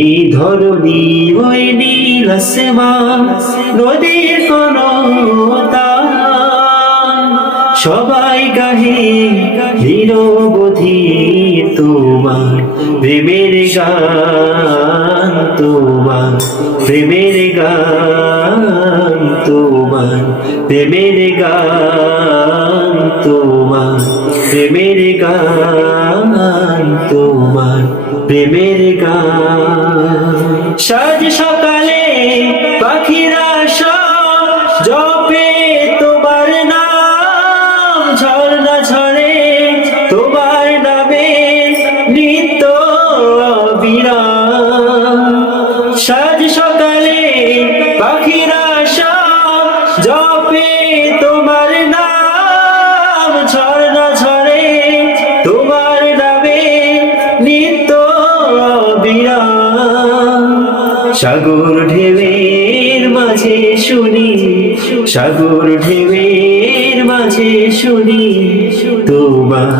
এই ধরণী ওই নীল আসমান, নদীর কোনতান, সবাই গাহে নিরবধি তোমার প্রেমের গান, তোমার প্রেমের গান, তোমার প্রেমের গান, তোমার প্রেমের গান, তোমার প্রেমের গান। সাজ সকালে পাখিরা সব জপে তোমার নাম, ঝর্ণা ঝরে তোমার নামে নিত্য অবিরাম। সাজ সকালে পাখিরা সব জপে তোমার নাম, ঝর্ণা ঝরে তোমার নামে নিত্য অবিরাম। সাগর ঢেউয়ের মাঝে শুনি, সাগর ঢেউয়ের মাঝে শুনি তোমার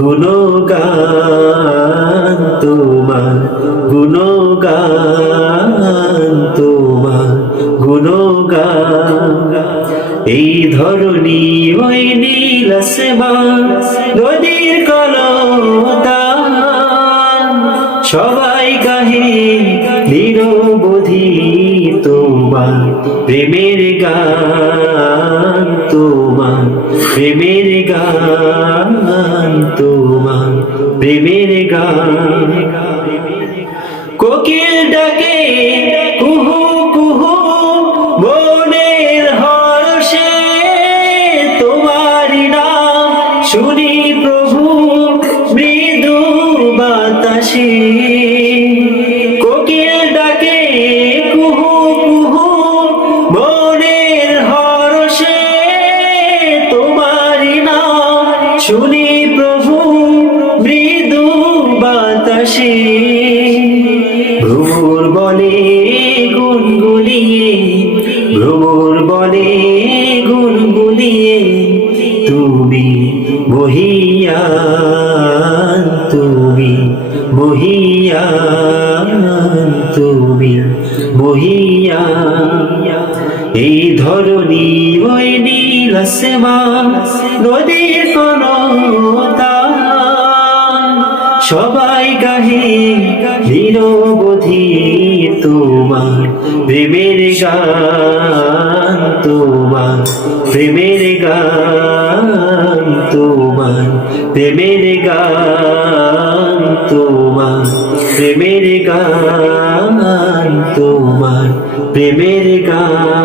গুণগান, তোমার গুণগান, তোমার গুণগান। এই ধরণী ওই নীল আসমান, নদীর কলতান, সবাই গাহে নিরবধি তোমার প্রেমের গান, তোমার প্রেমের গান, তোমার প্রেমের গান। কোকিল ডাকে কুহু কুহু মনের হর্ষে, তোমারি নাম শুনি প্রভু মৃদু বাতাসে। কোকিল ডাকে কুহু কুহু মনের হর্ষে, তোমারি নাম শুনি প্রভু মৃদু বাতাসে। ভ্রমর বলে গুনগুনিয়ে, ভ্রমর বলে গুনগুনিয়ে তুমি মহিয়ান, তুমি মহিয়ান, তুমি মহিয়ান। এই ধরণী ওই নীল আসমান, নদীর কোনতান, সবাই গাহে নিরবধি তোমার প্রেমের গান, তোমার প্রেমের গান, তোমার প্রেমের গান, তোমার প্রেমের গান, তোমার প্রেমের গান।